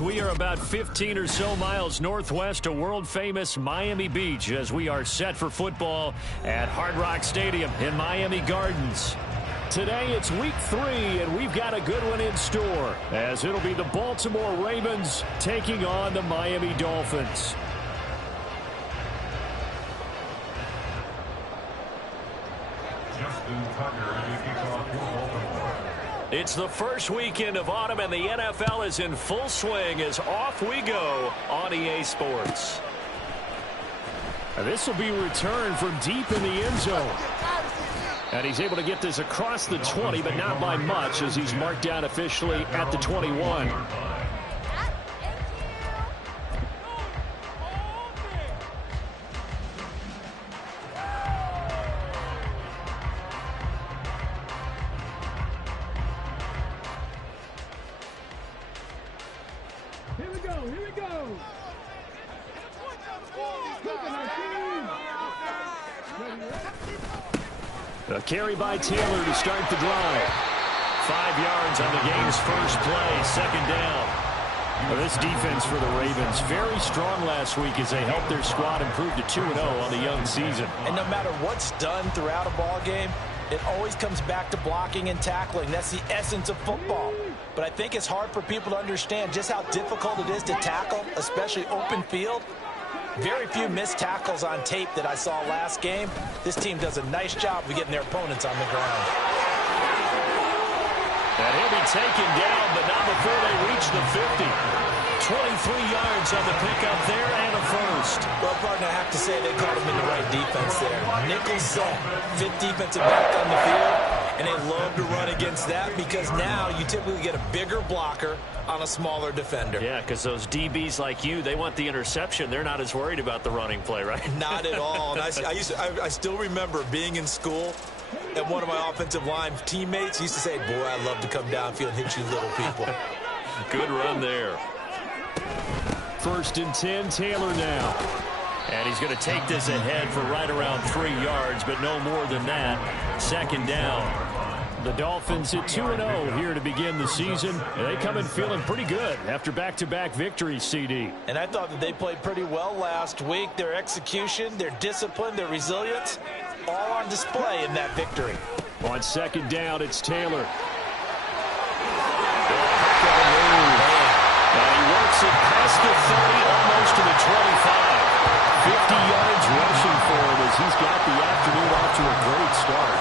We are about 15 or so miles northwest of world-famous Miami Beach as we are set for football at Hard Rock Stadium in Miami Gardens. Today it's week 3, and we've got a good one in store as it'll be the Baltimore Ravens taking on the Miami Dolphins. It's the first weekend of autumn, and the NFL is in full swing as off we go on EA Sports. This will be returned from deep in the end zone. And he's able to get this across the 20, but not by much as he's marked down officially at the 21. A carry by Taylor to start the drive. 5 yards on the game's first play, second down. Well, this defense for the Ravens, very strong last week as they helped their squad improve to 2-0 on the young season. And no matter what's done throughout a ball game, it always comes back to blocking and tackling. That's the essence of football. But I think it's hard for people to understand just how difficult it is to tackle, especially open field. Very few missed tackles on tape that I saw last game. This team does a nice job of getting their opponents on the ground. And he'll be taken down, but not before they reach the 50. 23 yards on the pickup there and a first. Well, partner, I have to say they caught him in the right defense there. Nickel set, fifth defensive back on the field, and they love to run against that because now you typically get a bigger blocker on a smaller defender. Yeah, because those DBs like you, they want the interception. They're not as worried about the running play, right? Not at all. And I still remember being in school, and one of my offensive line teammates used to say, boy, I love to come downfield and hit you little people. Good run there. 1st and 10, Taylor now. And he's going to take this ahead for right around 3 yards, but no more than that. Second down. The Dolphins at 2-0 here to begin the season. They come in feeling pretty good after back-to-back victories, CD. And I thought that they played pretty well last week. Their execution, their discipline, their resilience, all on display in that victory. On second down, it's Taylor. And he works it past the 30, almost to the 25. 50 yards rushing for him as he's got the afternoon off to a great start.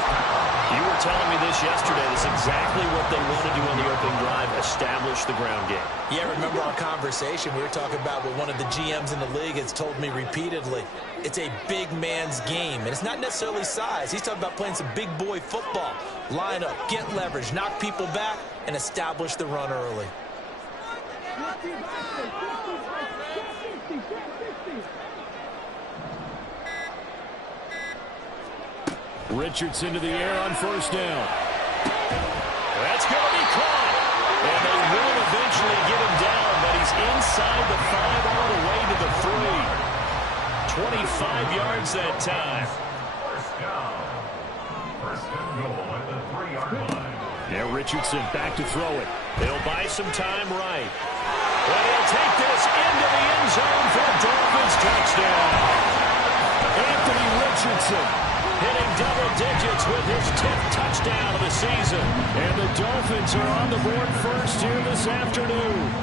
You were telling me this yesterday. This is exactly what they want to do on the opening drive, establish the ground game. Yeah, remember our conversation. We were talking about what one of the GMs in the league has told me repeatedly. It's a big man's game, and it's not necessarily size. He's talking about playing some big boy football. Line up, get leverage, knock people back, and establish the run early. Richardson to the air on first down. That's going to be caught. And they will eventually get him down, but he's inside the 5 all the way to the 3. 25 yards that time. First and goal at the 3-yard line. Yeah, Richardson back to throw it. They'll buy some time right. And he'll take this into the end zone for a Dolphins touchdown. Anthony Richardson hitting double digits with his 10th touchdown of the season. And the Dolphins are on the board first here this afternoon.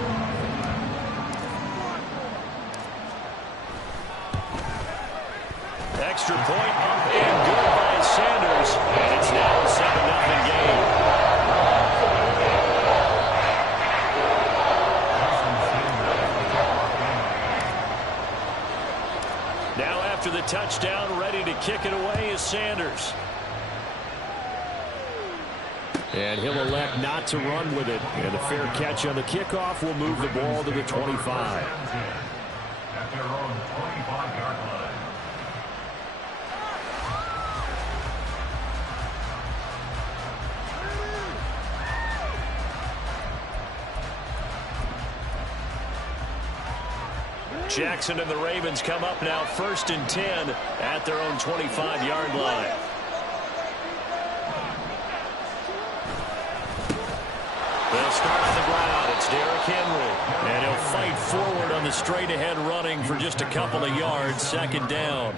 Extra point up and good by Sanders. And it's now a 7-0 game. Now after the touchdown, ready to kick it away is Sanders. And he'll elect not to run with it. And a fair catch on the kickoff will move the ball to the 25. At their own 25-yard line. Jackson and the Ravens come up now 1st and 10 at their own 25-yard line. They'll start on the ground. It's Derrick Henry. And he'll fight forward on the straight-ahead running for just a couple of yards. Second down.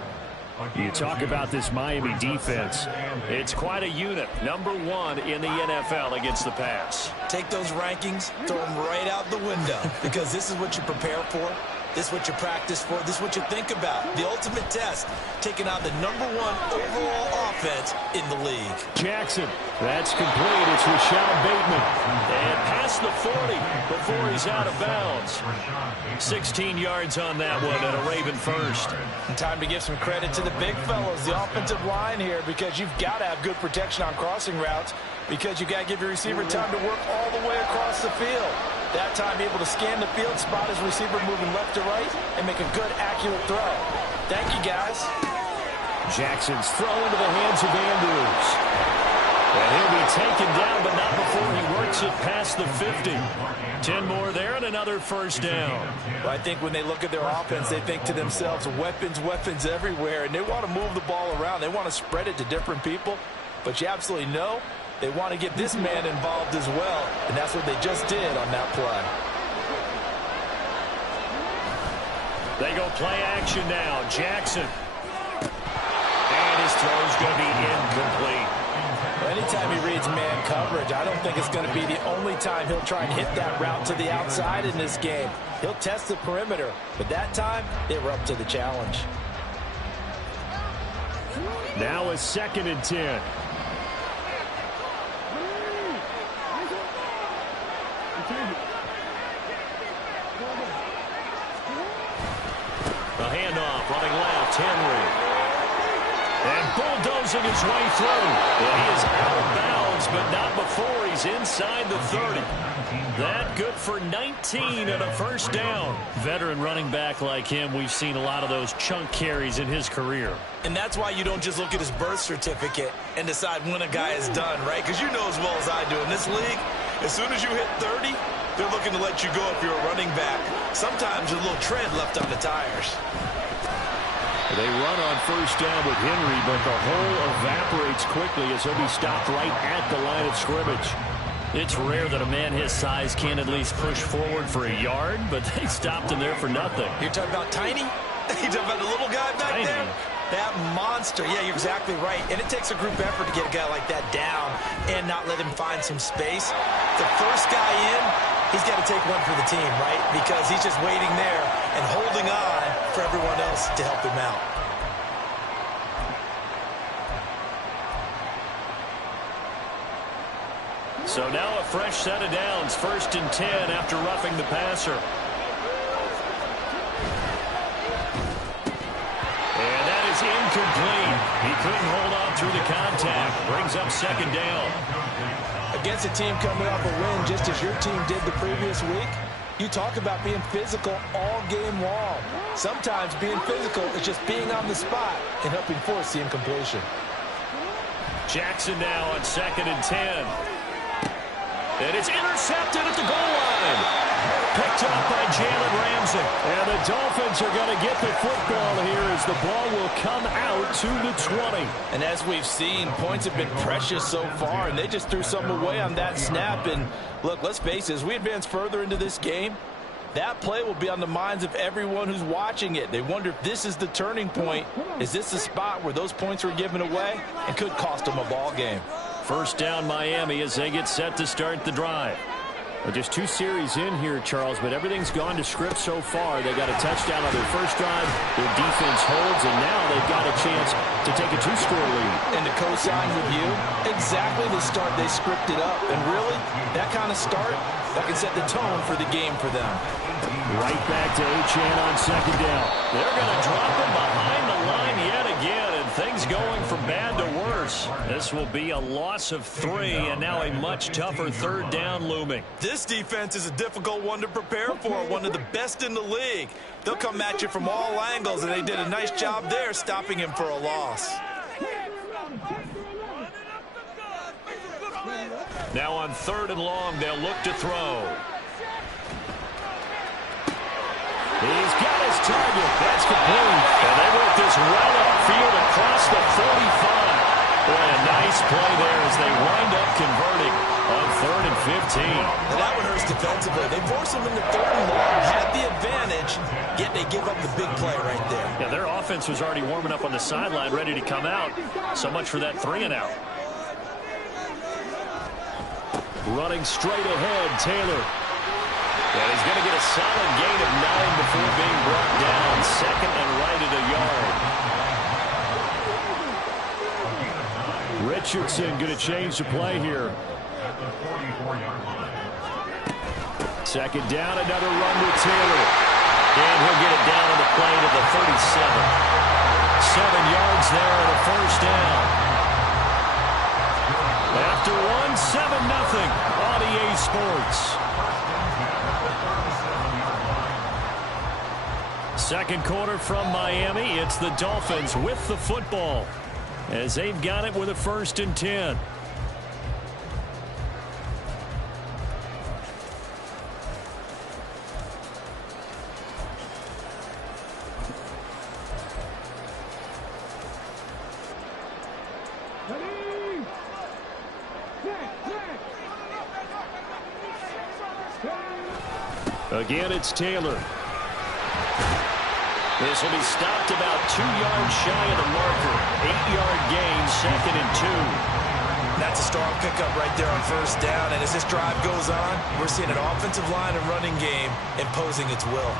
You talk about this Miami defense. It's quite a unit. Number 1 in the NFL against the pass. Take those rankings, throw them right out the window, because this is what you prepare for. This is what you practice for. This is what you think about. The ultimate test, taking on the number 1 overall offense in the league. Jackson, that's complete. It's Rashad Bateman. And past the 40 before he's out of bounds. 16 yards on that one and a Raven first. And time to give some credit to the big fellows, the offensive line here, because you've got to have good protection on crossing routes, because you've got to give your receiver time to work all the way across the field. That time able to scan the field, spot his receiver moving left to right, and make a good, accurate throw. Thank you, guys. Jackson's throw into the hands of Andrews. And he'll be taken down, but not before he works it past the 50. 10 more there and another first down. Well, I think when they look at their offense, they think to themselves, weapons, weapons everywhere, and they want to move the ball around. They want to spread it to different people, but you absolutely know they want to get this man involved as well, and that's what they just did on that play. They go play action now. Jackson. And his throw's going to be incomplete. Well, anytime he reads man coverage, I don't think it's going to be the only time he'll try and hit that route to the outside in this game. He'll test the perimeter, but that time, they were up to the challenge. Now a 2nd and 10. The handoff, running left, Henry. And bulldozing his way through. Well, he is out of bounds, but not before he's inside the 30. That good for 19 and a first down. Veteran running back like him, we've seen a lot of those chunk carries in his career. And that's why you don't just look at his birth certificate and decide when a guy is done, right? Because you know as well as I do, in this league, as soon as you hit 30, they're looking to let you go if you're a running back. Sometimes a little tread left on the tires. They run on first down with Henry, but the hole evaporates quickly as he'll be stopped right at the line of scrimmage. It's rare that a man his size can at least push forward for a yard, but they stopped him there for nothing. You're talking about Tiny? You're talking about the little guy back there? That monster. Yeah, you're exactly right. And it takes a group effort to get a guy like that down and not let him find some space. The first guy in, he's got to take one for the team, right? Because he's just waiting there and holding on for everyone else to help him out. So now a fresh set of downs, 1st and 10 after roughing the passer. And that is incomplete. He couldn't hold on through the contact. Brings up 2nd down. Against a team coming off a win just as your team did the previous week, you talk about being physical all game long. Sometimes being physical is just being on the spot and helping force the incompletion. Jackson now on 2nd and 10. And it's intercepted at the goal line. Picked up by Jalen Ramsey. And the Dolphins are going to get the football here as the ball will come out to the 20. And as we've seen, points have been precious so far, and they just threw something away on that snap. And look, let's face it, as we advance further into this game, that play will be on the minds of everyone who's watching it. They wonder if this is the turning point. Is this the spot where those points were given away and could cost them a ball game? First down Miami as they get set to start the drive. Well, just 2 series in here, Charles, but everything's gone to script so far. They got a touchdown on their first drive. Their defense holds, and now they've got a chance to take a 2-score lead. And to co-sign with you, exactly the start they scripted up. And really, that kind of start, that can set the tone for the game for them. Right back to Achane on 2nd down. They're going to drop him behind the line yet again, and things going from bad to worse. This will be a loss of 3, and now a much tougher 3rd down looming. This defense is a difficult one to prepare for, one of the best in the league. They'll come at you from all angles, and they did a nice job there stopping him for a loss. Now on 3rd and long, they'll look to throw. He's got his target. That's complete. And they work this well upfield across the 45. Boy, a nice play there as they wind up converting on 3rd and 15. And that one hurts defensively. They force them into 3rd and long, had the advantage, yet they give up the big play right there. Yeah, their offense was already warming up on the sideline, ready to come out. So much for that 3 and out. Running straight ahead, Taylor. And he's going to get a solid gain of 9 before being brought down. 2nd and right at a yard. Richardson going to change the play here. 2nd down, another run with Taylor. And he'll get it down on the play to the 37. 7 yards there and a 1st down. After one, 7-0 on EA Sports. 2nd quarter from Miami. It's the Dolphins with the football as they've got it with a 1st and 10. Again, it's Taylor. This will be stopped about 2 yards shy of the marker. 8-yard gain, 2nd and 2. That's a strong pickup right there on 1st down. And as this drive goes on, we're seeing an offensive line and running game imposing its will.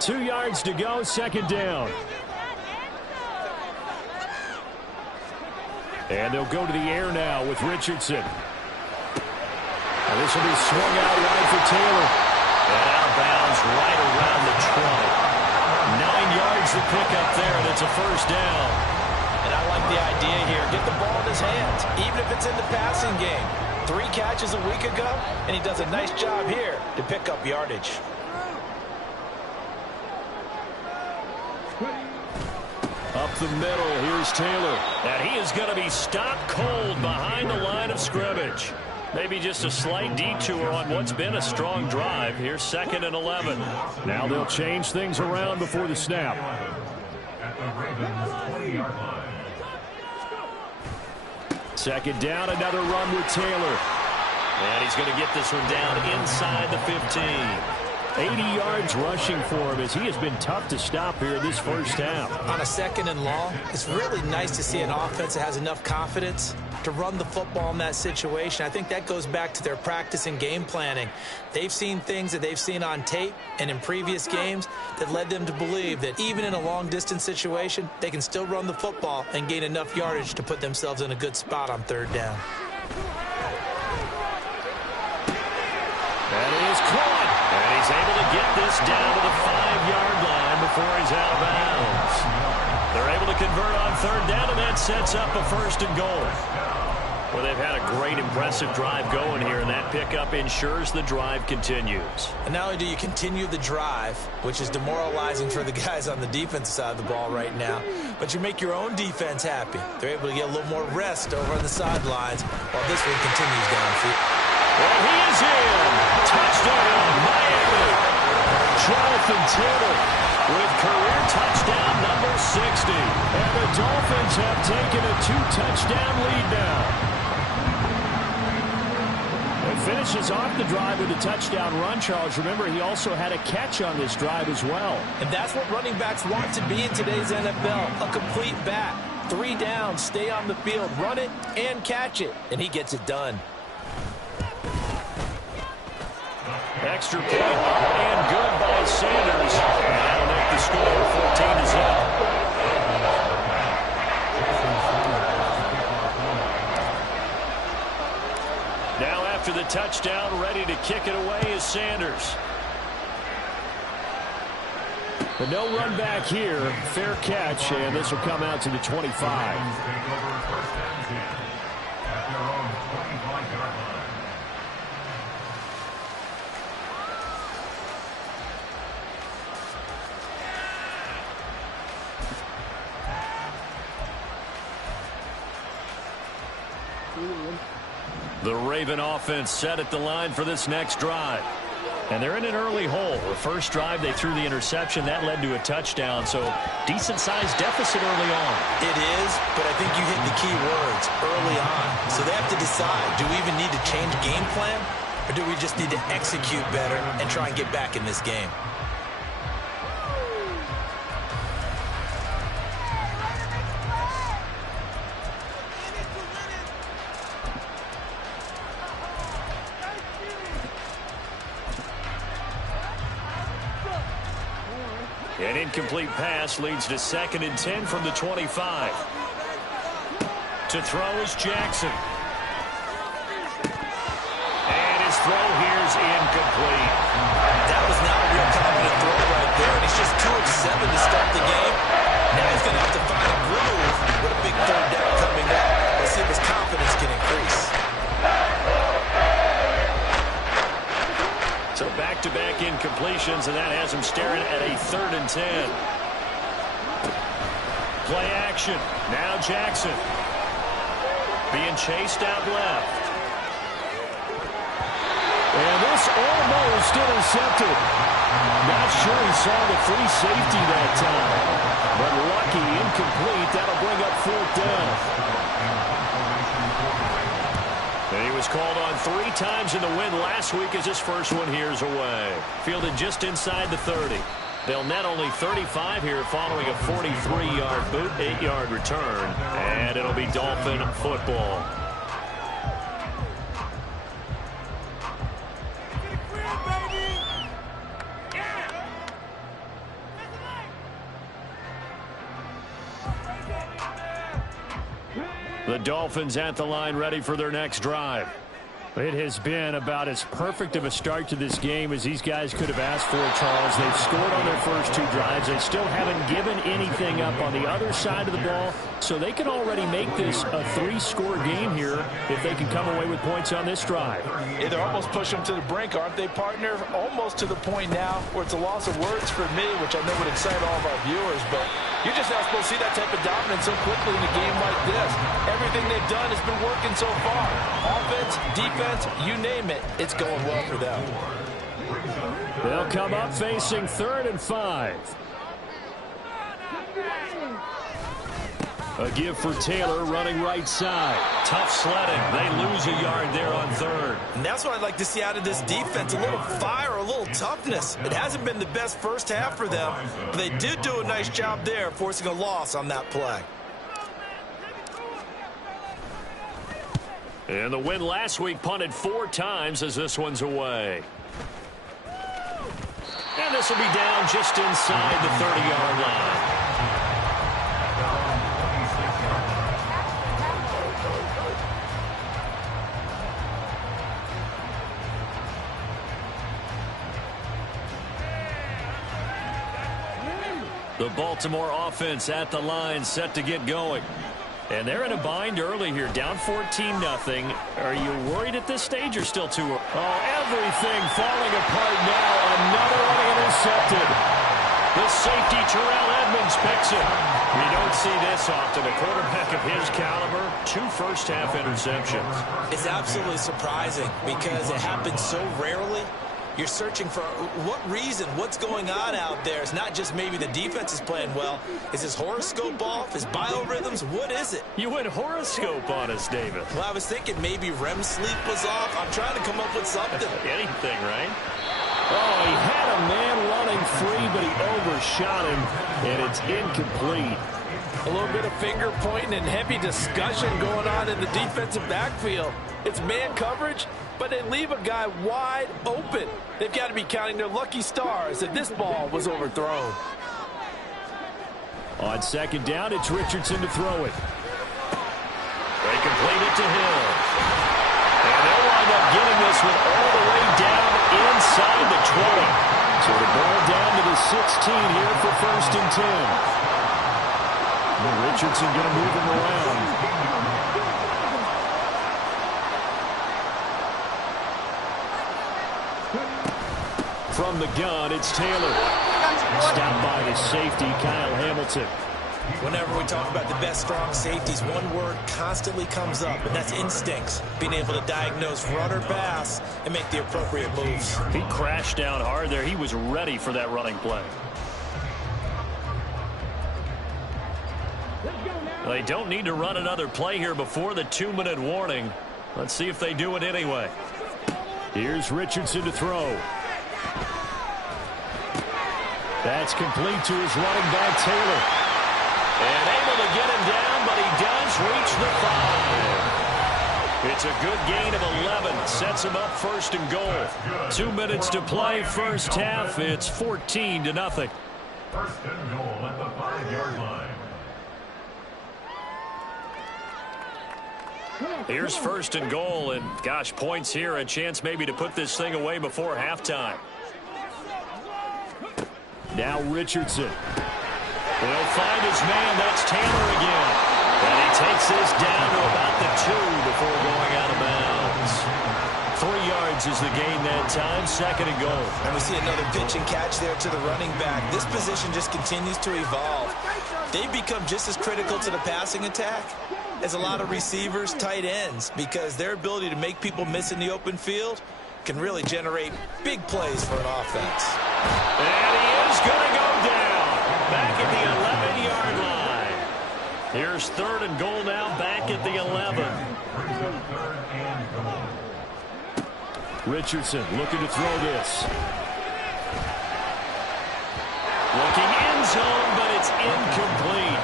Two yards to go, 2nd down. And they'll go to the air now with Richardson. And this will be swung out wide for Taylor. And out of bounds right around the 20. 9 yards to pick up there, and it's a 1st down. And I like the idea here. Get the ball in his hands, even if it's in the passing game. 3 catches a week ago, and he does a nice job here to pick up yardage. Up the middle, here's Taylor. And he is going to be stopped cold behind the line of scrimmage. Maybe just a slight detour on what's been a strong drive. Here's 2nd and 11. Now they'll change things around before the snap. Second down, another run with Taylor. And he's going to get this one down inside the 15. 80 yards rushing for him as he has been tough to stop here this first half. On a 2nd and long, it's really nice to see an offense that has enough confidence to run the football in that situation. I think that goes back to their practice and game planning. They've seen things that they've seen on tape and in previous games that led them to believe that even in a long-distance situation, they can still run the football and gain enough yardage to put themselves in a good spot on 3rd down. That is caught. And he's able to get this down to the 5-yard line before he's out of bounds. They're able to convert on 3rd down, and that sets up a 1st and goal. Well, they've had a great, impressive drive going here, and that pickup ensures the drive continues. And not only do you continue the drive, which is demoralizing for the guys on the defensive side of the ball right now, but you make your own defense happy. They're able to get a little more rest over on the sidelines while this one continues downfield. Well, he is in. Touchdown, Miami. Jonathan Taylor with career touchdown number 60. And the Dolphins have taken a 2-touchdown lead now. And finishes off the drive with a touchdown run, Charles. Remember, he also had a catch on this drive as well. And that's what running backs want to be in today's NFL, a complete back. 3 downs, stay on the field, run it, and catch it. And he gets it done. Extra point and good by Sanders. And that'll make the score 14-0. Now after the touchdown, ready to kick it away is Sanders. But no run back here. Fair catch, and this will come out to the 25. The Raven offense set at the line for this next drive. And they're in an early hole. The first drive, they threw the interception. That led to a touchdown, so decent-sized deficit early on. It is, but I think you hit the key words, early on. So they have to decide, do we even need to change game plan, or do we just need to execute better and try and get back in this game? An incomplete pass leads to 2nd and 10 from the 25. To throw is Jackson. And his throw here is incomplete. That was not a real confident throw right there, and he's just 2 of 7 to start the game. Now he's going to have to find a groove with a big 3rd down coming up. Let's see if his confidence can increase. So back-to-back incompletions, and that has him staring at a 3rd and 10. Play action. Now Jackson. Being chased out left. And this almost intercepted. Not sure he saw the free safety that time. But lucky, incomplete. That'll bring up 4th down. And he was called on 3 times in the win last week as his first one here's away. Fielded just inside the 30. They'll net only 35 here following a 43-yard boot, 8-yard return. And it'll be Dolphin football. The Dolphins at the line ready for their next drive. It has been about as perfect of a start to this game as these guys could have asked for, Charles. They've scored on their first 2 drives. They still haven't given anything up on the other side of the ball, so they can already make this a 3-score game here if they can come away with points on this drive. Yeah, they're almost pushing them to the brink, aren't they, partner? Almost to the point now where it's a loss of words for me, which I know would excite all of our viewers, but you're just not supposed to see that type of dominance so quickly in a game like this. Everything they've done has been working so far. Offense, defense, you name it, it's going well for them. They'll come up facing 3rd and 5. A give for Taylor running right side. Tough sledding. They lose a yard there on 3rd. And that's what I'd like to see out of this defense. A little fire, a little toughness. It hasn't been the best first half for them, but they did do a nice job there, forcing a loss on that play. And the win last week punted 4 times as this one's away. And this will be down just inside the 30-yard line. The Baltimore offense at the line set to get going. And they're in a bind early here, down 14-0. Are you worried at this stage or still too early? Oh, everything falling apart now. Another one intercepted. The safety, Terrell Edmonds, picks it. We don't see this often. A quarterback of his caliber, 2 first-half interceptions. It's absolutely surprising because it happens so rarely. You're searching for what reason, what's going on out there. It's not just maybe the defense is playing well. Is his horoscope off? His biorhythms? What is it? You went horoscope on us, David. Well, I was thinking maybe REM sleep was off. I'm trying to come up with something. Anything, right? Oh, he had a man running free, but he overshot him, and it's incomplete. A little bit of finger pointing and heavy discussion going on in the defensive backfield. It's man coverage, but they leave a guy wide open. They've got to be counting their lucky stars that this ball was overthrown. On 2nd down, it's Richardson to throw it. They complete it to Hill. And they'll wind up getting this one all the way down inside the 20. So the ball down to the 16 here for 1st and 10. Richardson going to move him around. From the gun, it's Taylor. Stopped by the safety, Kyle Hamilton. Whenever we talk about the best strong safeties, one word constantly comes up, and that's instincts. Being able to diagnose run or pass and make the appropriate moves. He crashed down hard there. He was ready for that running play. They don't need to run another play here before the 2-minute warning. Let's see if they do it anyway. Here's Richardson to throw. That's complete to his running back, Taylor. And able to get him down, but he does reach the 5. It's a good gain of 11. Sets him up 1st and goal. 2 minutes to play, first half. It's 14-0. 1st and goal at the 5-yard line. Here's 1st and goal, and gosh, points here. A chance maybe to put this thing away before halftime. Now Richardson. He'll find his man. That's Taylor again. And he takes this down to about the 2 before going out of bounds. 3 yards is the gain that time. 2nd and goal. And we see another pitch and catch there to the running back. This position just continues to evolve. They've become just as critical to the passing attack as a lot of receivers, tight ends, because their ability to make people miss in the open field can really generate big plays for an offense. And he is going to go down. Back at the 11-yard line. Here's 3rd and goal now, back at the 11. Richardson looking to throw this. Looking end zone, but it's incomplete.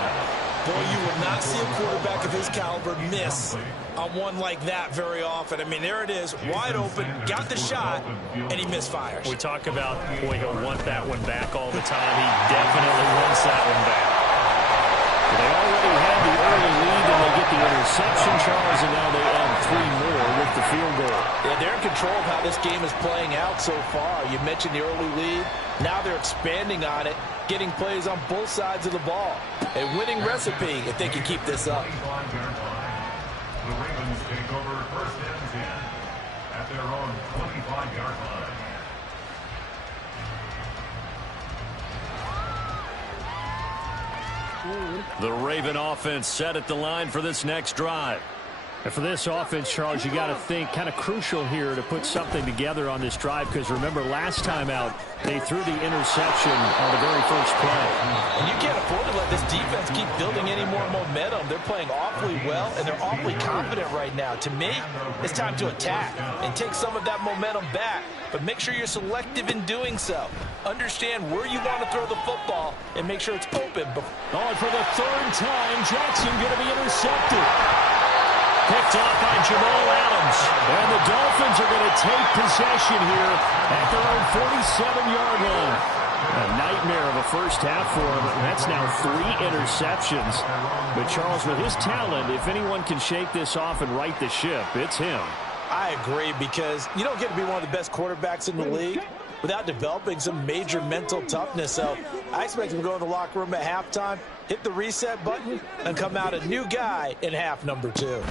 Boy, you will not see a quarterback of his caliber miss on one like that very often. I mean, there it is, wide open, got the shot, and he misfires. We talk about, boy, he'll want that one back all the time. He definitely wants that one back. They already had the early lead, and they get the interception, Charles, and now they add 3 more with the field goal. Yeah, they're in control of how this game is playing out so far. You mentioned the early lead. Now they're expanding on it, getting plays on both sides of the ball. A winning recipe if they can keep this up. The Ravens take over 1st and 10 at their own 25-yard line. The Raven offense set at the line for this next drive. And for this offense, Charles, you got to think kind of crucial here to put something together on this drive, because remember last time out they threw the interception on the very first play. And you can't afford to let this defense keep building any more momentum. They're playing awfully well, and they're awfully confident right now. To me, it's time to attack and take some of that momentum back, but make sure you're selective in doing so. Understand where you want to throw the football and make sure it's open. Oh, for the 3rd time, Jackson going to be intercepted. Picked off by Jamal Adams. And the Dolphins are going to take possession here at their own 47-yard line. A nightmare of a first half for him. That's now 3 interceptions. But Charles, with his talent, if anyone can shake this off and right the ship, it's him. I agree, because you don't get to be one of the best quarterbacks in the league without developing some major mental toughness. So I expect him to go in the locker room at halftime, hit the reset button, and come out a new guy in half number 2.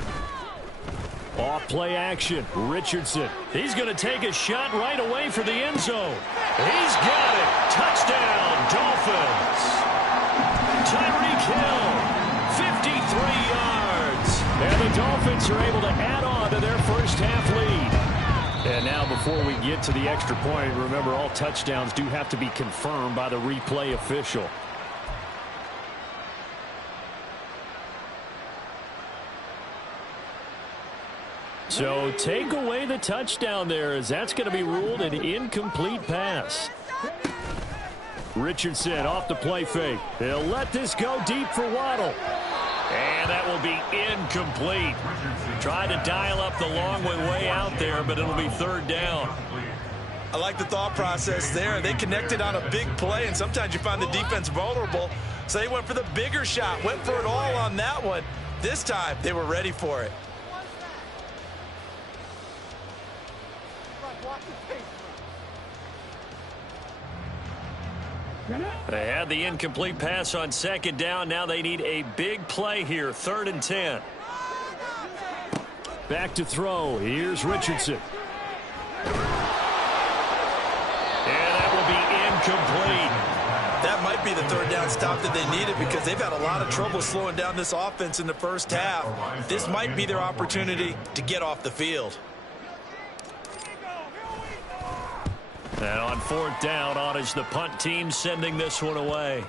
Off play action. Richardson. He's going to take a shot right away for the end zone. He's got it. Touchdown, Dolphins. Tyreek Hill, 53 yards. And the Dolphins are able to add on to their first half lead. And now before we get to the extra point, remember all touchdowns do have to be confirmed by the replay official. So take away the touchdown there, as that's going to be ruled an incomplete pass. Richardson off the play fake. They'll let this go deep for Waddle. And that will be incomplete. Tried to dial up the long one way out there, but it'll be 3rd down. I like the thought process there. They connected on a big play, and sometimes you find the defense vulnerable. So they went for the bigger shot, went for it all on that one. This time, they were ready for it. They had the incomplete pass on 2nd down. Now they need a big play here. 3rd and 10. Back to throw. Here's Richardson. And that will be incomplete. That might be the third down stop that they needed because they've had a lot of trouble slowing down this offense in the first half. This might be their opportunity to get off the field. And on fourth down, on is the punt team sending this one away.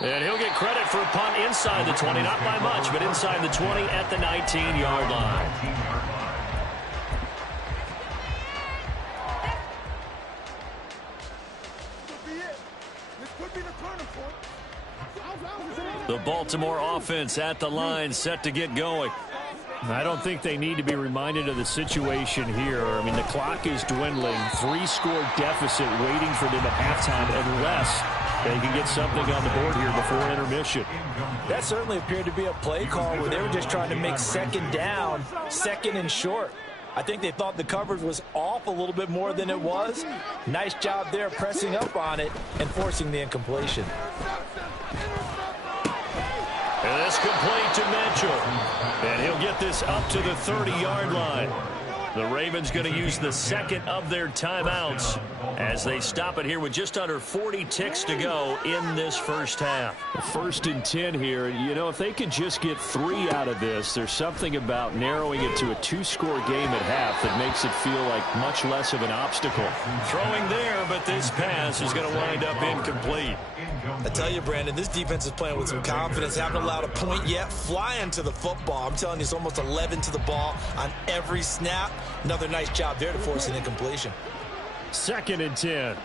And he'll get credit for a punt inside the 20, not by much, but inside the 20 at the 19-yard line. The Baltimore offense at the line, set to get going. I don't think they need to be reminded of the situation here. I mean, the clock is dwindling. 3-score deficit waiting for them at halftime unless they can get something on the board here before intermission. That certainly appeared to be a play call where they were just trying to make second down, second and short. I think they thought the coverage was off a little bit more than it was. Nice job there pressing up on it and forcing the incompletion. And this complete to Mitchell. And he'll get this up to the 30-yard line. The Ravens going to use the second of their timeouts as they stop it here with just under 40 ticks to go in this first half. 1st and 10 here. You know, if they could just get 3 out of this, there's something about narrowing it to a 2-score game at half that makes it feel like much less of an obstacle. Throwing there, but this pass is going to wind up incomplete. I tell you, Brandon, this defense is playing with some confidence. Haven't allowed a point yet. Flying to the football. I'm telling you, it's almost 11 to the ball on every snap. Another nice job there to force an incompletion. 2nd and 10.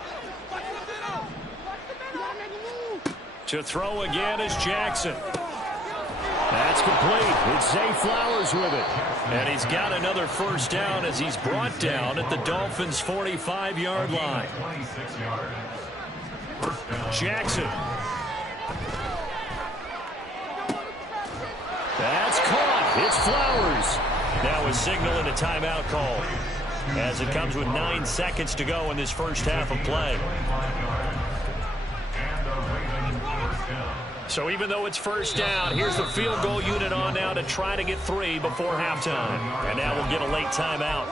To throw again is Jackson. That's complete. It's Zay Flowers with it. And he's got another first down as he's brought down at the Dolphins' 45-yard line. Jackson. That's caught. It's Flowers. Now a signal and a timeout call as it comes with 9 seconds to go in this first half of play. So even though it's first down, here's the field goal unit on now to try to get 3 before halftime. And now we'll get a late timeout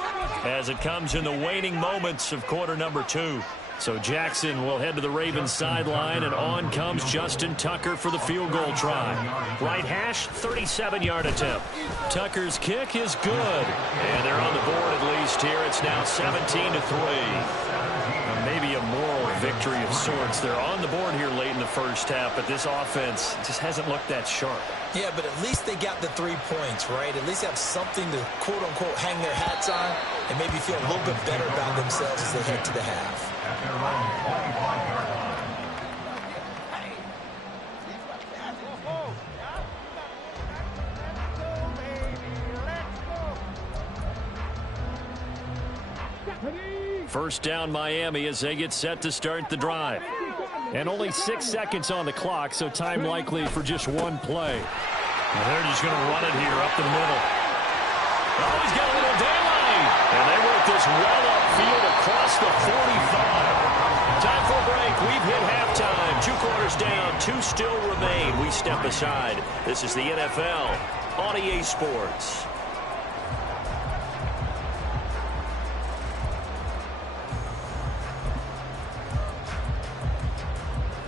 as it comes in the waning moments of quarter number 2. So Jackson will head to the Ravens sideline, and on comes Justin Tucker for the field goal try. Right hash, 37-yard attempt. Tucker's kick is good, and they're on the board at least here. It's now 17-3. Maybe a moral victory of sorts. They're on the board here late in the first half, but this offense just hasn't looked that sharp. Yeah, but at least they got the 3 points, right? At least have something to, quote-unquote, hang their hats on and maybe feel a little bit better about themselves as they head to the half. First down Miami as they get set to start the drive. And only 6 seconds on the clock, so time likely for just one play. And they're just going to run it here up the middle. Oh, he's got a little daylight. And they work this well upfield across the 45. Time for a break. We've hit halftime. 2 quarters down, 2 still remain. We step aside. This is the NFL on EA Sports.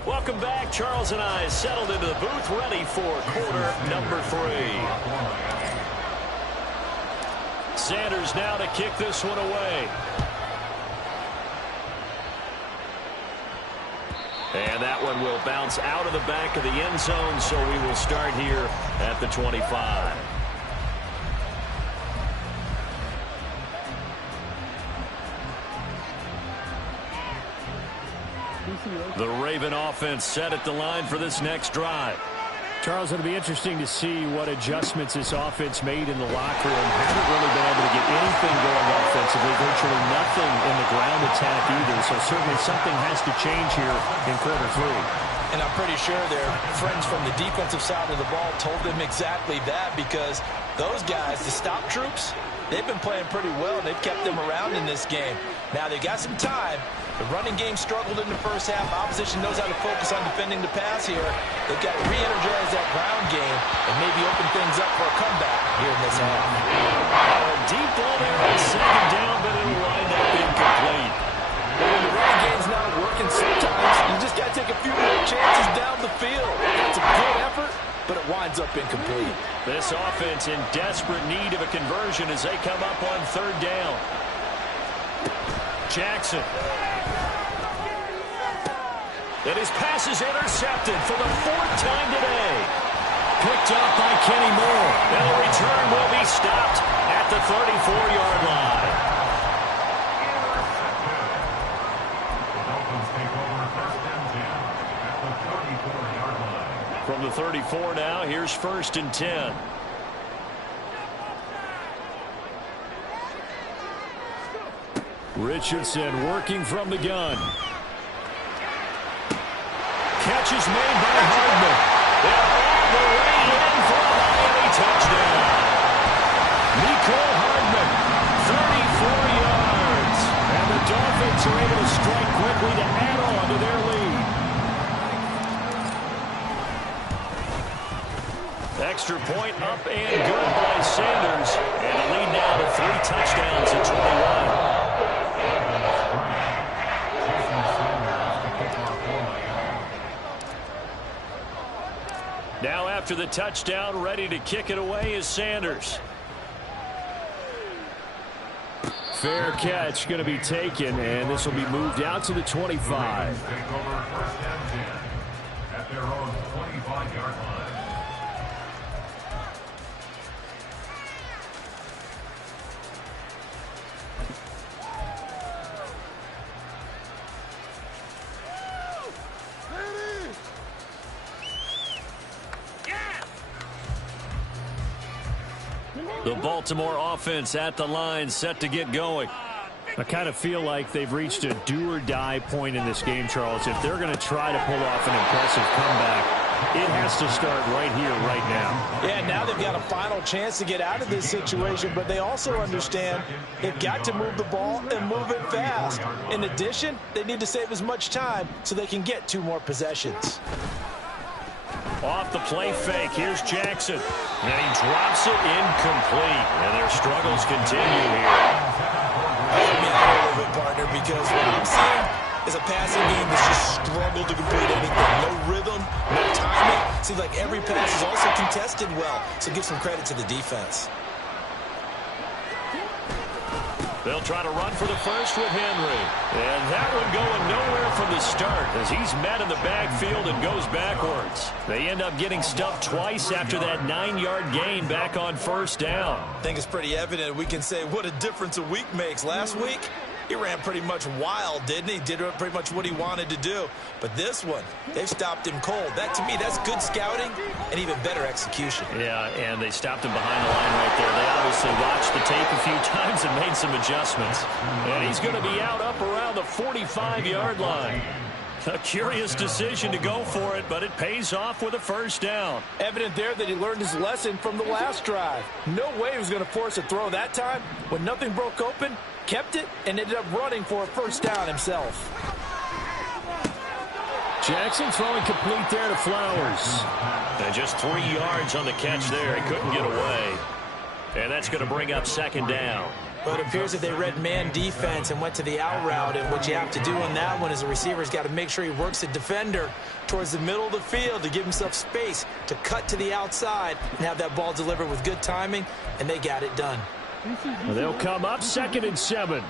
Welcome back. Charles and I settled into the booth, ready for quarter number 3. Sanders now to kick this one away. And that one will bounce out of the back of the end zone, so we will start here at the 25. The Raven offense set at the line for this next drive. Charles, it'll be interesting to see what adjustments this offense made in the locker room. Haven't really been able to get anything going offensively, virtually nothing in the ground attack either. So certainly something has to change here in quarter 3. And I'm pretty sure their friends from the defensive side of the ball told them exactly that, because those guys, the stop troops, they've been playing pretty well. They've kept them around in this game. Now they got some time. The running game struggled in the first half. Opposition knows how to focus on defending the pass here. They've got to re-energize that ground game and maybe open things up for a comeback here in this half. A deep ball there on second down, but it'll wind up incomplete. When the running game's not working sometimes, you just got to take a few more chances of the field. That's a good effort, but it winds up incomplete. This offense in desperate need of a conversion as they come up on third down. Jackson. And his pass is intercepted for the fourth time today. Picked up by Kenny Moore. And the return will be stopped at the 34-yard line. From the 34 now, here's 1st and 10. Richardson working from the gun. Catch is made by Hardman. They're all the way in for a Miami touchdown. Nicole Hardman, 34 yards. And the Dolphins are able to strike quickly to add on to their lead. Extra point up and good by Sanders. And the lead now to 3 touchdowns at 21. Now after the touchdown, ready to kick it away is Sanders. Fair catch going to be taken, and this will be moved out to the 25. Take over 1st and 10 at their own 25-yard line. The Baltimore offense at the line, set to get going. I kind of feel like they've reached a do-or-die point in this game, Charles. If they're going to try to pull off an impressive comeback, it has to start right here, right now. Yeah, now they've got a final chance to get out of this situation, but they also understand they've got to move the ball and move it fast. In addition, they need to save as much time so they can get 2 more possessions. Off the play fake, here's Jackson. And he drops it incomplete. And their struggles continue here. Help me out a little bit, partner, because what I'm seeing is a passing game that's just struggled to complete anything. No rhythm, no timing. Seems like every pass is also contested well, so give some credit to the defense. They'll try to run for the first with Henry. And that one going nowhere from the start as he's met in the backfield and goes backwards. They end up getting stuffed twice after that 9-yard gain back on 1st down. I think it's pretty evident we can say what a difference a week makes. Last week, he ran pretty much wild, didn't he? Did pretty much what he wanted to do. But this one, they've stopped him cold. That, to me, that's good scouting and even better execution. Yeah, and they stopped him behind the line right there. They obviously watched the tape a few times and made some adjustments. And he's going to be out up around the 45-yard line. A curious decision to go for it, but it pays off with a 1st down. Evident there that he learned his lesson from the last drive. No way he was going to force a throw that time. When nothing broke open, kept it, and ended up running for a 1st down himself. Jackson throwing complete there to Flowers. And just 3 yards on the catch there. He couldn't get away. And that's going to bring up 2nd down. But it appears that they read man defense and went to the out route, and what you have to do on that one is the receiver's got to make sure he works the defender towards the middle of the field to give himself space to cut to the outside and have that ball delivered with good timing, and they got it done. Well, they'll come up 2nd and 7.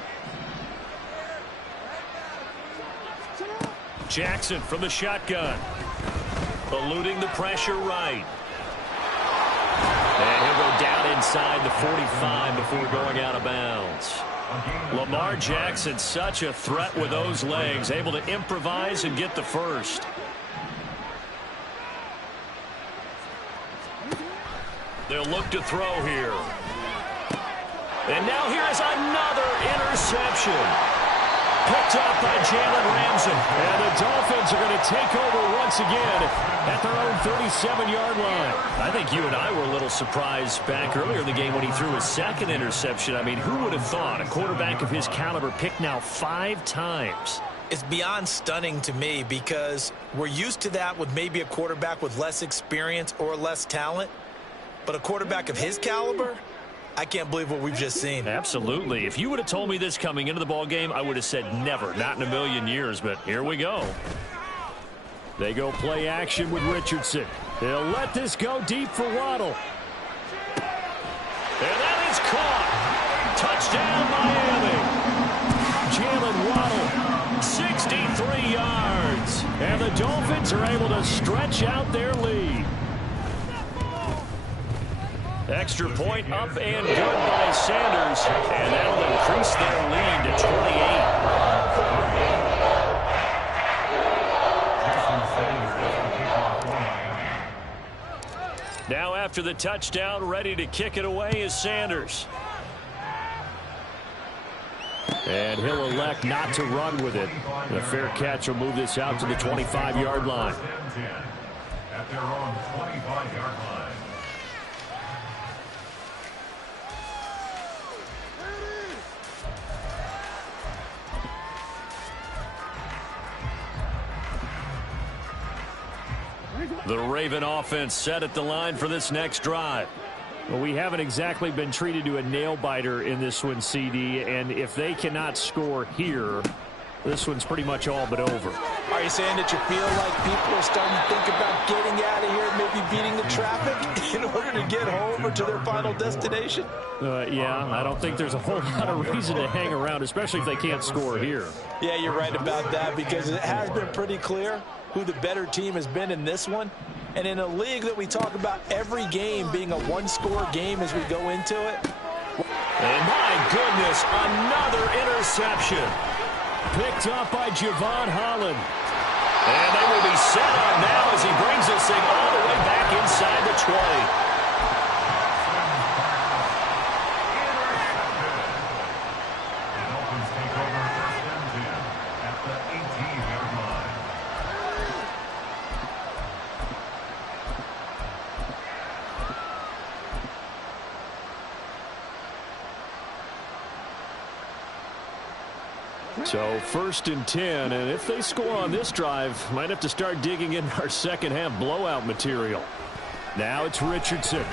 Jackson from the shotgun. Eluding the pressure right. And he'll go down inside the 45 before going out of bounds. Lamar Jackson, such a threat with those legs, able to improvise and get the first. They'll look to throw here. And now here is another interception. Picked up by Jalen Ramsey. And the Dolphins are going to take over once again at their own 37-yard line. I think you and I were a little surprised back earlier in the game when he threw his 2nd interception. I mean, who would have thought a quarterback of his caliber picked now 5 times? It's beyond stunning to me because we're used to that with maybe a quarterback with less experience or less talent. But a quarterback of his caliber, I can't believe what we've just seen. Absolutely. If you would have told me this coming into the ball game, I would have said never, not in a million years. But here we go. They go play action with Richardson. They'll let this go deep for Waddle. And that is caught. Touchdown, Miami. Jalen Waddle, 63 yards. And the Dolphins are able to stretch out their lead. Extra point up and good by Sanders. And that'll increase their lead to 28. Now after the touchdown, ready to kick it away is Sanders. And he'll elect not to run with it. A fair catch will move this out to the 25-yard line. At their own 25-yard line. The Raven offense set at the line for this next drive. Well, we haven't exactly been treated to a nail-biter in this one, CD, and if they cannot score here, this one's pretty much all but over. Are you saying that you feel like people are starting to think about getting out of here, maybe beating the traffic in order to get home or to their final destination? Yeah, I don't think there's a whole lot of reason to hang around, especially if they can't score here. Yeah, you're right about that, because it has been pretty clear who the better team has been in this one. And in a league that we talk about every game being a one-score game as we go into it. And my goodness, another interception. Picked up by Javon Holland. And they will be set on now as he brings this thing all the way back inside the 20. So 1st and 10, and if they score on this drive, might have to start digging in our second half blowout material. Now it's Richardson.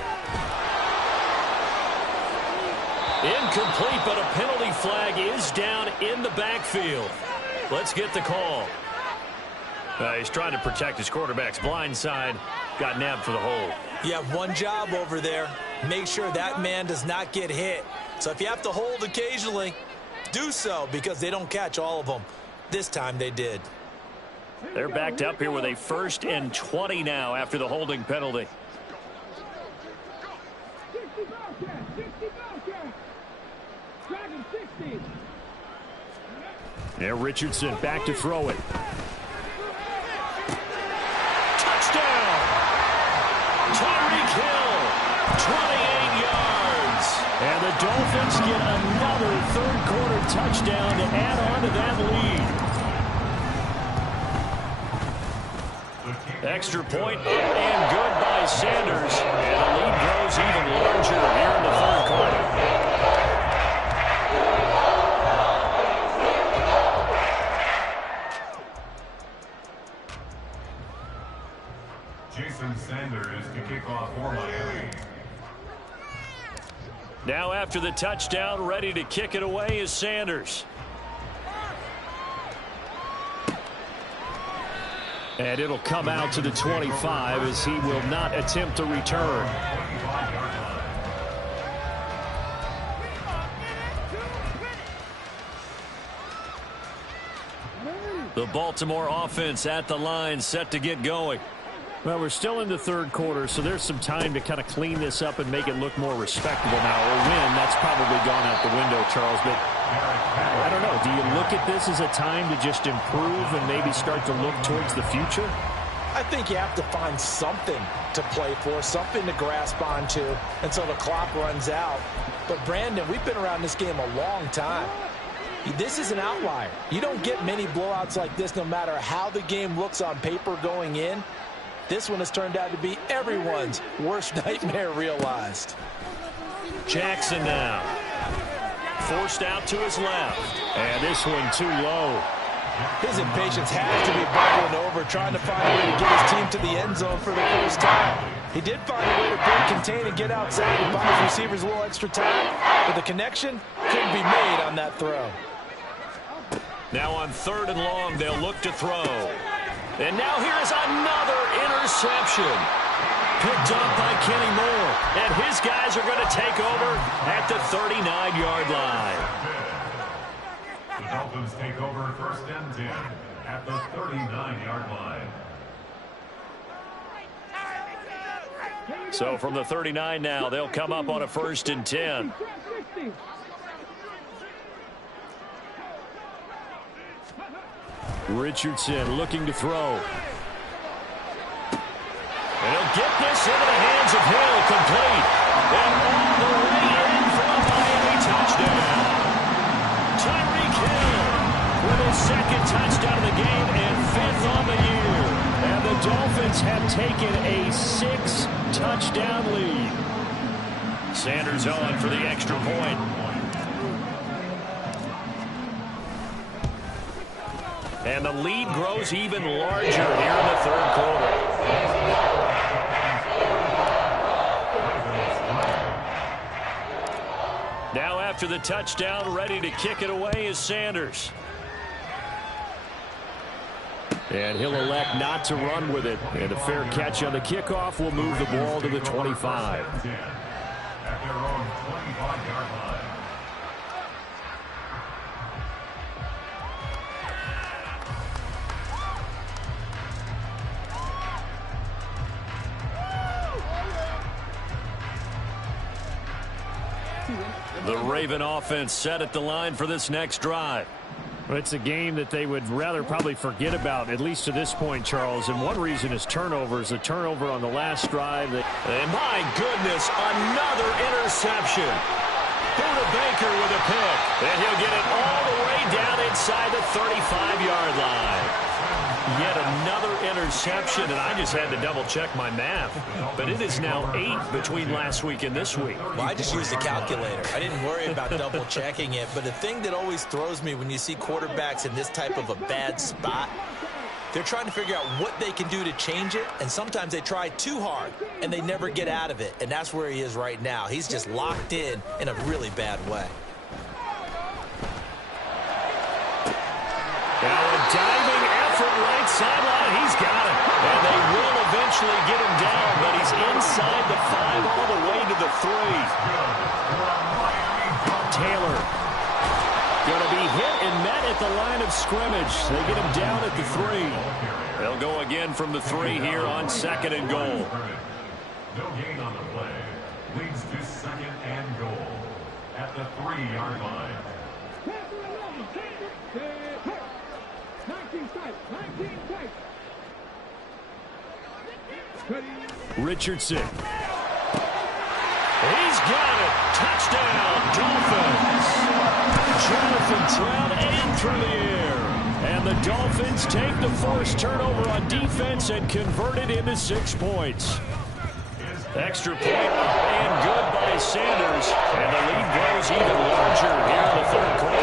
Incomplete, but a penalty flag is down in the backfield. Let's get the call. He's trying to protect his quarterback's blind side. Got nabbed for the hold. You have one job over there. Make sure that man does not get hit. So if you have to hold occasionally, do so, because they don't catch all of them. This time they did. They're backed up here with a 1st and 20 now after the holding penalty. Now Richardson back to throw it. Touchdown! Tyreek Hill, 28 yards. And the Dolphins get another third-quarter touchdown to add on to that lead. Extra point up and good by Sanders. And the lead grows even larger here in the third quarter. Jason Sanders to kick off for Miami. Now after the touchdown, ready to kick it away is Sanders. And it'll come out to the 25 as he will not attempt to return. The Baltimore offense at the line, set to get going. Well, we're still in the third quarter, so there's some time to kind of clean this up and make it look more respectable now. A win, that's probably gone out the window, Charles. But I don't know. Do you look at this as a time to just improve and maybe start to look towards the future? I think you have to find something to play for, something to grasp onto until the clock runs out. But, Brandon, we've been around this game a long time. This is an outlier. You don't get many blowouts like this no matter how the game looks on paper going in. This one has turned out to be everyone's worst nightmare realized. Jackson now. Forced out to his left. And this one too low. His impatience has to be bubbling over, trying to find a way to get his team to the end zone for the first time. He did find a way to break, contain, and get outside and buy his receivers a little extra time, but the connection couldn't be made on that throw. Now on 3rd and long, they'll look to throw. And now here is another interception. Picked up by Kenny Moore. And his guys are going to take over at the 39-yard line. The Dolphins take over 1st and 10 at the 39-yard line. So from the 39 now, they'll come up on a 1st and 10. Richardson looking to throw. And he'll get this into the hands of Hill, complete. And all the way in for a Miami touchdown. Tyreek Hill with his 2nd touchdown of the game and 5th on the year. And the Dolphins have taken a 6-touchdown lead. Sanders on for the extra point. And the lead grows even larger here in the 3rd quarter. Now after the touchdown, ready to kick it away is Sanders. And he'll elect not to run with it. And a fair catch on the kickoff will move the ball to the 25. At their own 25-yard line. The Raven offense set at the line for this next drive. Well, it's a game that they would rather probably forget about, at least to this point, Charles. And one reason is turnovers. A turnover on the last drive. And my goodness, another interception. Buda Baker with a pick. And he'll get it all the way down inside the 35-yard line. Yet another interception, and I just had to double-check my math. But it is now 8 between last week and this week. Well, I just used the calculator. I didn't worry about double-checking it. But the thing that always throws me when you see quarterbacks in this type of a bad spot, they're trying to figure out what they can do to change it, and sometimes they try too hard, and they never get out of it. And that's where he is right now. He's just locked in a really bad way. Now a diving effort right sideline. He's got it. And they will eventually get him down, but he's inside the 5 all the way to the 3. Taylor going to be hit and met at the line of scrimmage. They get him down at the 3. They'll go again from the 3 here on 2nd and goal. No gain on the play. Leads to 2nd and goal at the 3-yard line. Richardson. He's got it. Touchdown, Dolphins. Jonathan Trout and through the air. And the Dolphins take the forced turnover on defense and convert it into 6 points. Extra point up and good by Sanders. And the lead grows even larger here in the 3rd quarter.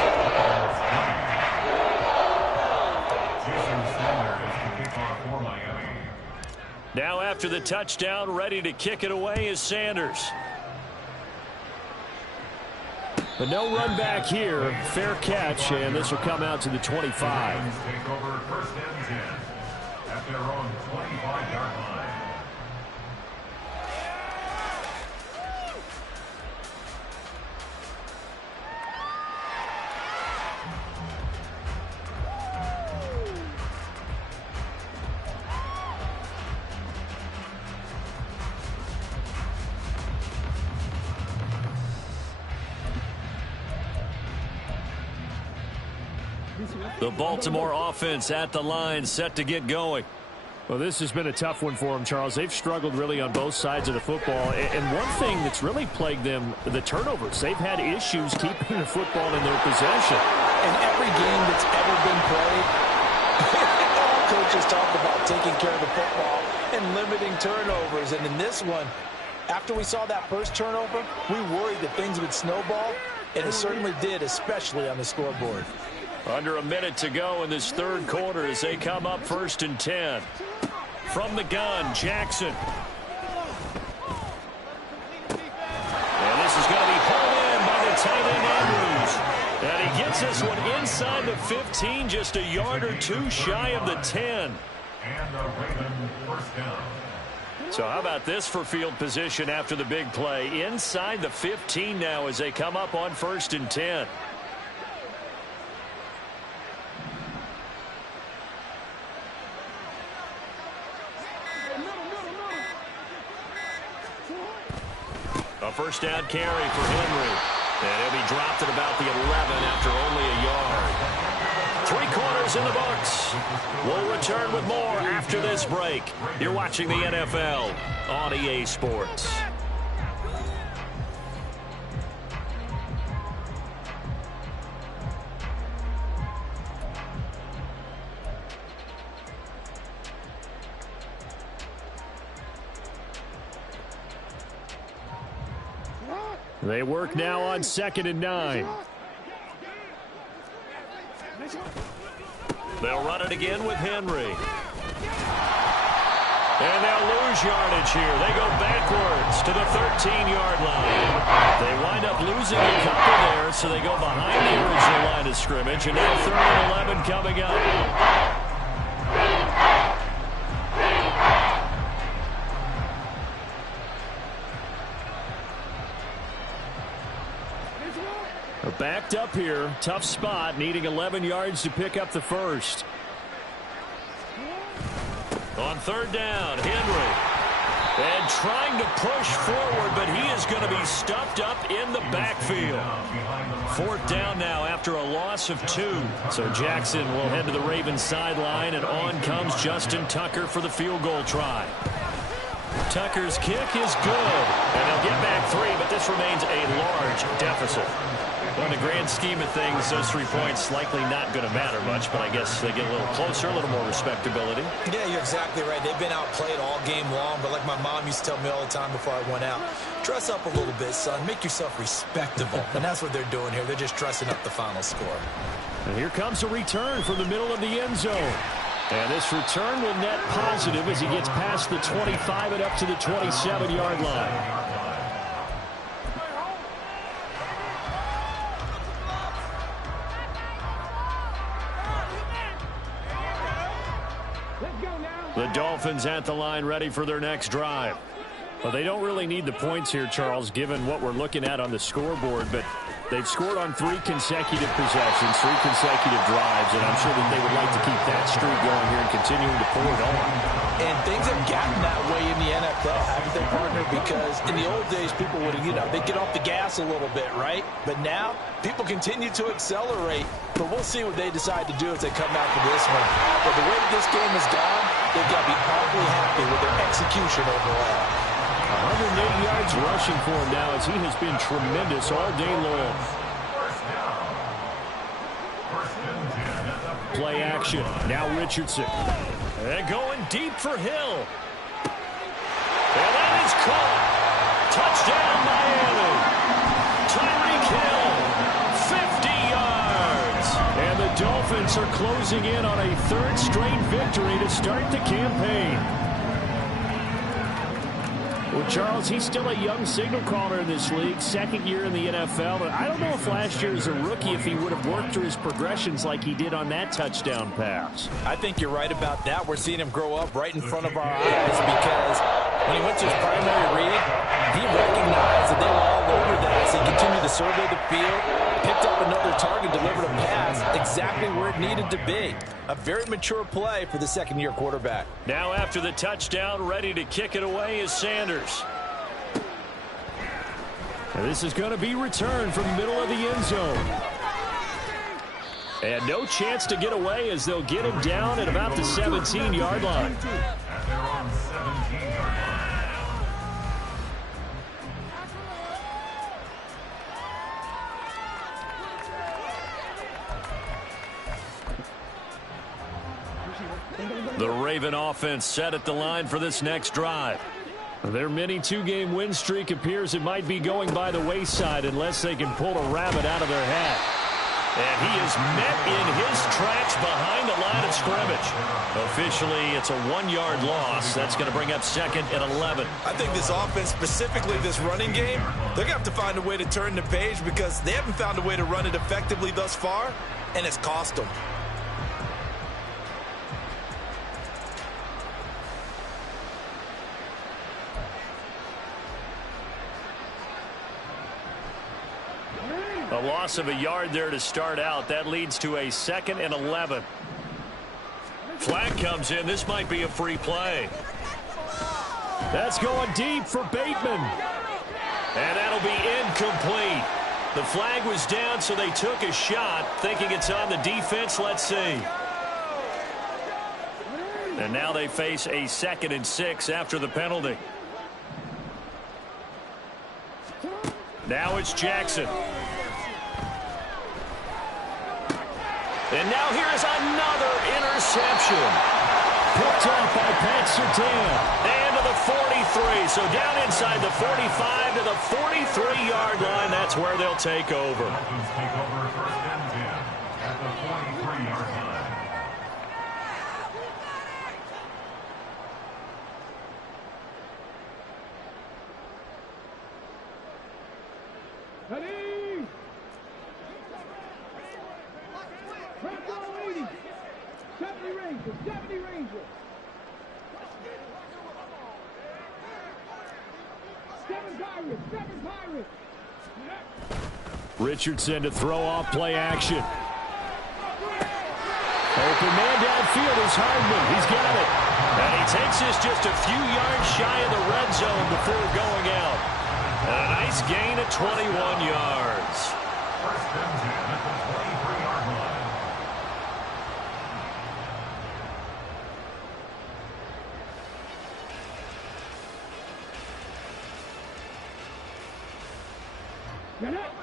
Now after the touchdown, ready to kick it away is Sanders. But no run back here. Fair catch, and this will come out to the 25. Take over 1st and 10 at their own 25-yard line. The Baltimore offense at the line, set to get going. Well, this has been a tough one for them, Charles. They've struggled really on both sides of the football. And one thing that's really plagued them, the turnovers. They've had issues keeping the football in their possession. In every game that's ever been played, all coaches talk about taking care of the football and limiting turnovers. And in this one, after we saw that first turnover, we worried that things would snowball, and it certainly did, especially on the scoreboard. Under a minute to go in this 3rd quarter as they come up 1st and 10. From the gun, Jackson. And this is going to be pulled in by the tight end Andrews. And he gets this one inside the 15, just a yard or 2 shy of the 10. And a Raven first down. So how about this for field position after the big play? Inside the 15 now as they come up on 1st and 10. A first down carry for Henry. And he'll be dropped at about the 11 after only a yard. 3 quarters in the books. We'll return with more after this break. You're watching the NFL on EA Sports. They work now on 2nd and 9. They'll run it again with Henry. And they'll lose yardage here. They go backwards to the 13-yard line. They wind up losing a couple there, so they go behind the original line of scrimmage. And now 3rd and 11 coming up. Backed up here. Tough spot. Needing 11 yards to pick up the first. On 3rd down, Henry. And trying to push forward, but he is going to be stuffed up in the backfield. 4th down now after a loss of 2. So Jackson will head to the Ravens sideline, and on comes Justin Tucker for the field goal try. Tucker's kick is good. And they'll get back 3, but this remains a large deficit. Well, in the grand scheme of things, those 3 points likely not going to matter much, but I guess they get a little closer, a little more respectability. Yeah, you're exactly right. They've been outplayed all game long, but like my mom used to tell me all the time before I went out, dress up a little bit, son. Make yourself respectable. And that's what they're doing here. They're just dressing up the final score. And here comes a return from the middle of the end zone. And this return will net positive as he gets past the 25 and up to the 27-yard line. The Dolphins at the line ready for their next drive. Well, they don't really need the points here, Charles, given what we're looking at on the scoreboard, but they've scored on 3 consecutive possessions, 3 consecutive drives, and I'm sure that they would like to keep that streak going here and continuing to pour it on. And things have gotten that way in the NFL, haven't they, partner? Because in the old days, people would, they'd get off the gas a little bit, right? But now, people continue to accelerate. But we'll see what they decide to do as they come out for this one. But the way this game has gone, they've got to be awfully happy with their execution overall. 108 yards rushing for him now as he has been tremendous all day long. Play action. Now Richardson. And going deep for Hill. And that is caught. Touchdown, Miami. Tyreek Hill, 50 yards. And the Dolphins are closing in on a 3rd straight victory to start the campaign. Well, Charles, he's still a young signal caller in this league, 2nd year in the NFL, but I don't know if last year as a rookie if he would have worked through his progressions like he did on that touchdown pass. I think you're right about that. We're seeing him grow up right in front of our eyes because when he went to his primary read, he recognized that they were all over that as he continued to survey the field, picked up another target, delivered a pass exactly where it needed to be. A very mature play for the 2nd-year quarterback. Now after the touchdown, ready to kick it away is Sanders. And this is going to be returned from the middle of the end zone. And no chance to get away as they'll get him down at about the 17-yard line. And they're on 17-yard line. The Raven offense set at the line for this next drive. Their mini 2-game win streak appears it might be going by the wayside unless they can pull a rabbit out of their hat. And he is met in his tracks behind the line of scrimmage. Officially, it's a 1-yard loss. That's going to bring up 2nd and 11. I think this offense, specifically this running game, they're going to have to find a way to turn the page because they haven't found a way to run it effectively thus far, and it's cost them. loss of a yard there to start out. That leads to a 2nd and 11. Flag comes in. This might be a free play. That's going deep for Bateman. And that'll be incomplete. The flag was down, so they took a shot, thinking it's on the defense. Let's see. And now they face a 2nd and 6 after the penalty. Now it's Jackson. And now here's another interception. Picked up by Pat Surtain. And to the 43. So down inside the 45 to the 43-yard line. That's where they'll take over. Dolphins take over 1st and 10 at the 43-yard line. Ready! Press all 80. 70 Rangers, 70 Rangers. 7 Pirates, 7 Pirates. Richardson to throw off play action. Open man downfield is Hardman. He's got it. And he takes this just a few yards shy of the red zone before going out. And a nice gain of 21 yards. 1st and 10 at the 23-yard line. Get up!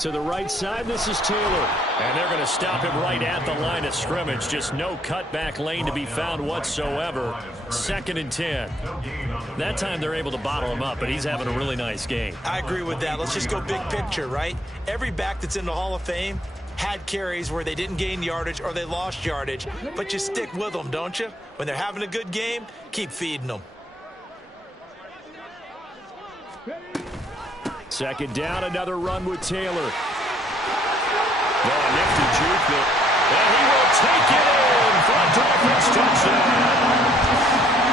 To the right side, this is Taylor. And they're going to stop him right at the line of scrimmage. Just no cutback lane to be found whatsoever. 2nd and 10. That time they're able to bottle him up, but he's having a really nice game. I agree with that. Let's just go big picture, right? Every back that's in the Hall of Fame had carries where they didn't gain yardage or they lost yardage, but you stick with them, don't you? When they're having a good game, keep feeding them. 2nd down, another run with Taylor. Oh, nifty juke it. And he will take it in for a Dolphins touchdown.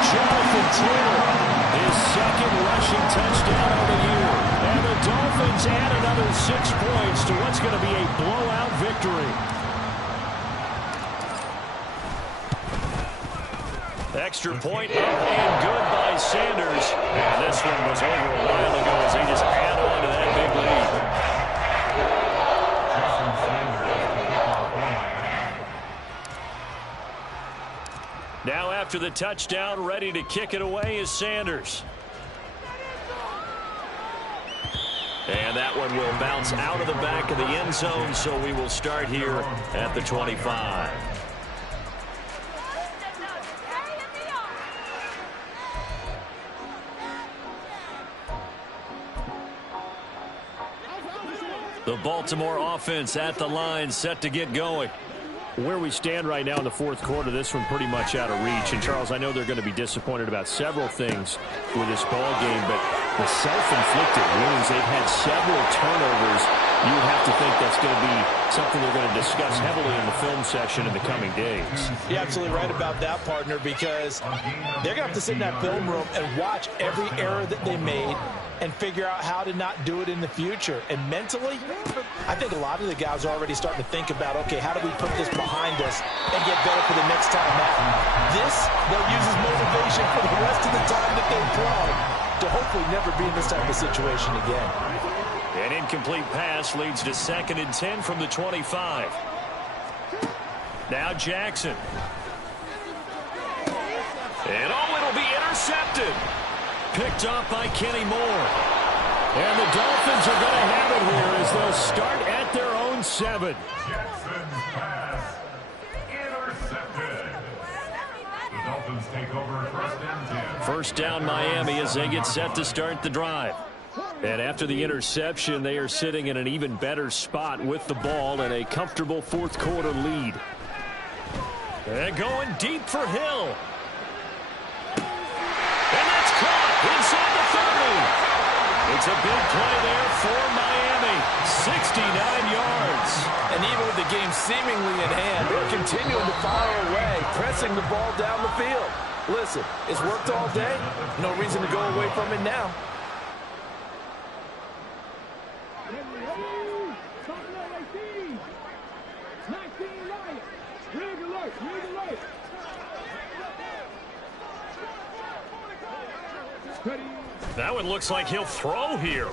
Jonathan Taylor, his 2nd rushing touchdown of the year. And the Dolphins add another 6 points to what's going to be a blowout victory. Extra point up and good by Sanders. And this one was over a while ago as they just add on to that big lead. Now after the touchdown, ready to kick it away is Sanders. And that one will bounce out of the back of the end zone, so we will start here at the 25. The Baltimore offense at the line, set to get going. Where we stand right now in the 4th quarter, this one pretty much out of reach. And, Charles, I know they're going to be disappointed about several things with this ball game, but the self-inflicted wounds, they've had several turnovers. You would have to think that's going to be something they're going to discuss heavily in the film session in the coming days. You're absolutely right about that, partner, because they're going to have to sit in that film room and watch every error that they made and figure out how to not do it in the future. And mentally, I think a lot of the guys are already starting to think about, okay, how do we put this behind us and get better for the next time out? This, they'll use as motivation for the rest of the time that they play to hopefully never be in this type of situation again. An incomplete pass leads to 2nd and 10 from the 25. Now Jackson. And it'll be intercepted. Picked off by Kenny Moore. And the Dolphins are going to have it here as they'll start at their own 7. Jackson's pass intercepted. The Dolphins take over 1st and 10. First down Miami as they get set to start the drive. And after the interception, they are sitting in an even better spot with the ball and a comfortable 4th quarter lead. And going deep for Hill. And that's caught inside the 30. It's a big play there for Miami. 69 yards. And even with the game seemingly in hand, they're continuing to fire away, pressing the ball down the field. Listen, it's worked all day. No reason to go away from it now. That one looks like he'll throw here.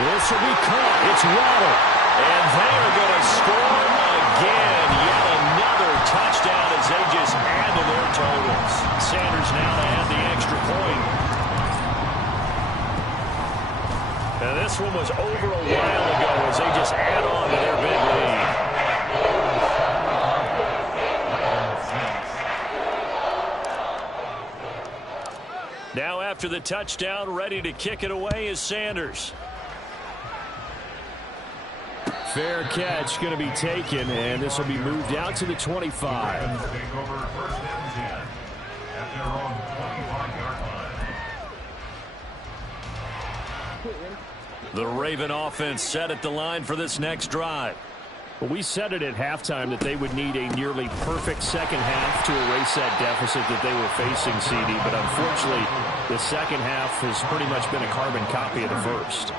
This will be caught. It's Waddle. And they are going to score again. Yet another touchdown as they just add to their totals. Sanders now to add the extra point. Now this one was over a while ago as they just add on to their big lead. Now after the touchdown, ready to kick it away is Sanders. Fair catch going to be taken, and this will be moved out to the 25. The Raven offense set at the line for this next drive. Well, we said it at halftime that they would need a nearly perfect second half to erase that deficit that they were facing, CD. But unfortunately, the second half has pretty much been a carbon copy of the first.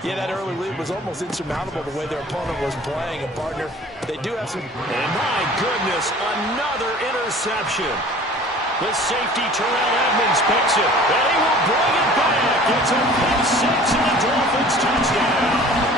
Yeah, that early lead was almost insurmountable the way their opponent was playing. And, partner, they do have some... And, my goodness, another interception. The safety, Terrell Edmonds, picks it. And he will bring it back. It's a pick six and a Dolphins touchdown.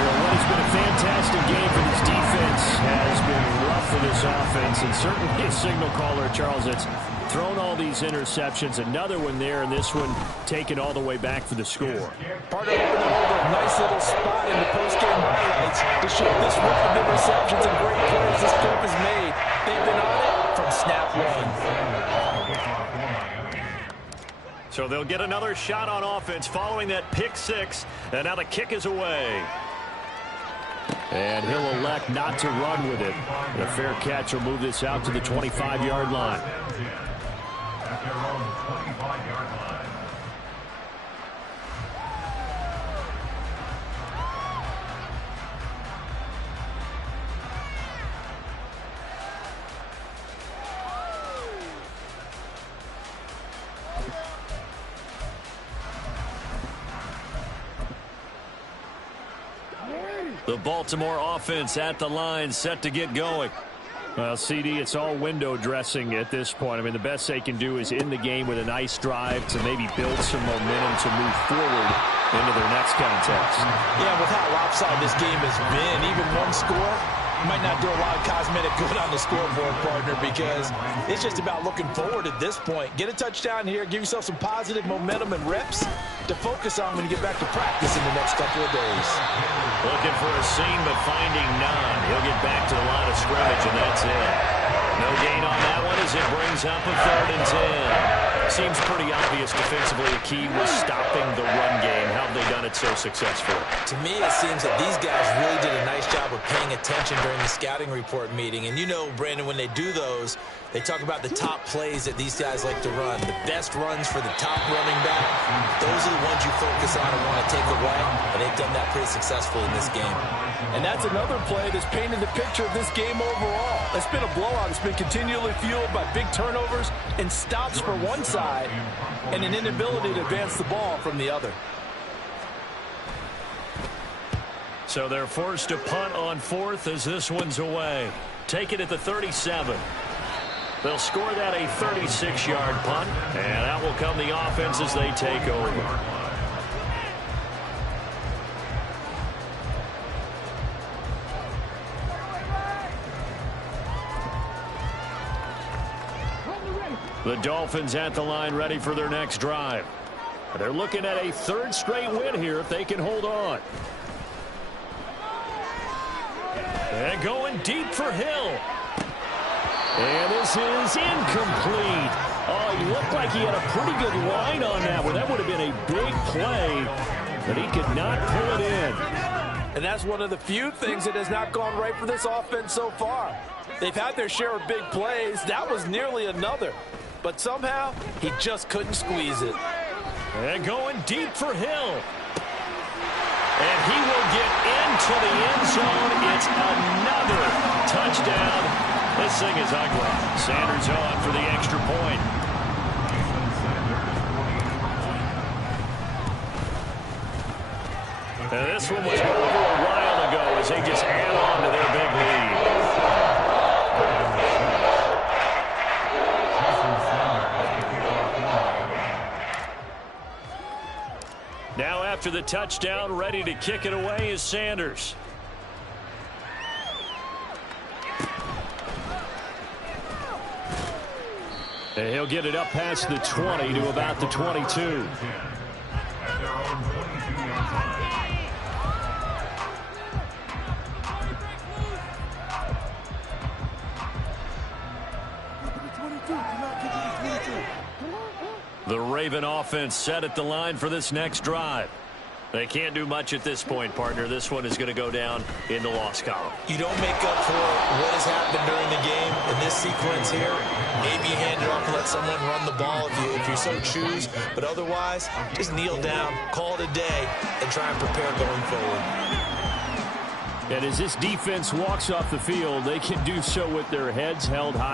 Well, what has been a fantastic game for this defense has been rough for this offense, and certainly a signal caller, Charles, that's thrown all these interceptions. Another one there, and this one taken all the way back for the score. Partner over a nice little spot in the post-game highlights to show this run of interceptions and great plays this group has made. They've been on it from snap one. So they'll get another shot on offense following that pick six, and now the kick is away. And he'll elect not to run with it. The fair catch will move this out to the 25-yard line. The Baltimore offense at the line, set to get going. Well, CD, it's all window dressing at this point. I mean, the best they can do is in the game with a nice drive to maybe build some momentum to move forward into their next contest. Yeah, with how lopsided this game has been, even one score might not do a lot of cosmetic good on the scoreboard, partner, because it's just about looking forward at this point. Get a touchdown here, give yourself some positive momentum and reps to focus on when you get back to practice in the next couple of days. Looking for a seam, but finding none. He'll get back to the line of scrimmage, and that's it. No gain on that one as it brings up a 3rd and 10. Seems pretty obvious defensively a key was stopping the run game. How have they done it so successfully? To me, it seems that these guys really did a nice job of paying attention during the scouting report meeting. And you know, Brandon, when they do those, they talk about the top plays that these guys like to run. The best runs for the top running back. Those are the ones you focus on and want to take away. And they've done that pretty successfully in this game. And that's another play that's painted the picture of this game overall. It's been a blowout. It's been continually fueled by big turnovers and stops for one side and an inability to advance the ball from the other. So they're forced to punt on 4th as this one's away. Take it at the 37. They'll score that a 36-yard punt, and out will come the offense as they take over. The Dolphins at the line ready for their next drive. They're looking at a 3rd straight win here if they can hold on. And going deep for Hill. And this is incomplete. Oh, he looked like he had a pretty good line on that one. That would have been a big play, but he could not pull it in. And that's one of the few things that has not gone right for this offense so far. They've had their share of big plays. That was nearly another. But somehow, he just couldn't squeeze it. And going deep for Hill. And he will get into the end zone. It's another touchdown This thing is ugly. Sanders on for the extra point. And this one was over a while ago as they just add on to their big lead. Now after the touchdown, ready to kick it away is Sanders. And he'll get it up past the 20 to about the 22. The Raven offense set at the line for this next drive. They can't do much at this point, partner. This one is going to go down in the loss column. You don't make up for what has happened during the game in this sequence here. Maybe you hand it off and let someone run the ball if you so choose. But otherwise, just kneel down, call it a day, and try and prepare going forward. And as this defense walks off the field, they can do so with their heads held high.